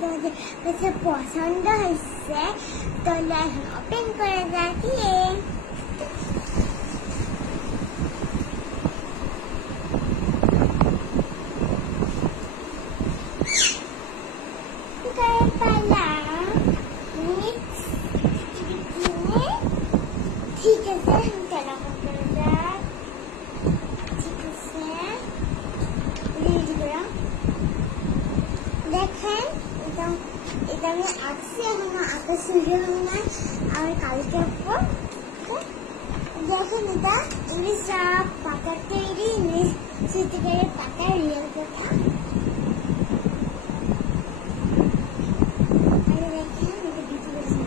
তোমাদের কাছে পছন্দ হয়েছে, তাহলে এখন ওপেন করে দেখি। ঠিক আছে, কেন করে যাক। ঠিক আছে, দেখেন এটা আমি আঁকছি, এখনো আঁকা শুরু হয় না, আমার কালকে আঁকবো। দেখেন এটা ইংলিশ পাতার তৈরি, ইংলিশ সত্যিকারের পাতার রিয়েল কথা। দেখেন এটা বিক্রি করছি।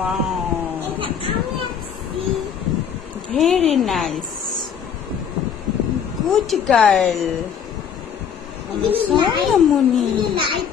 Wow, very nice, good girl. Moni. Light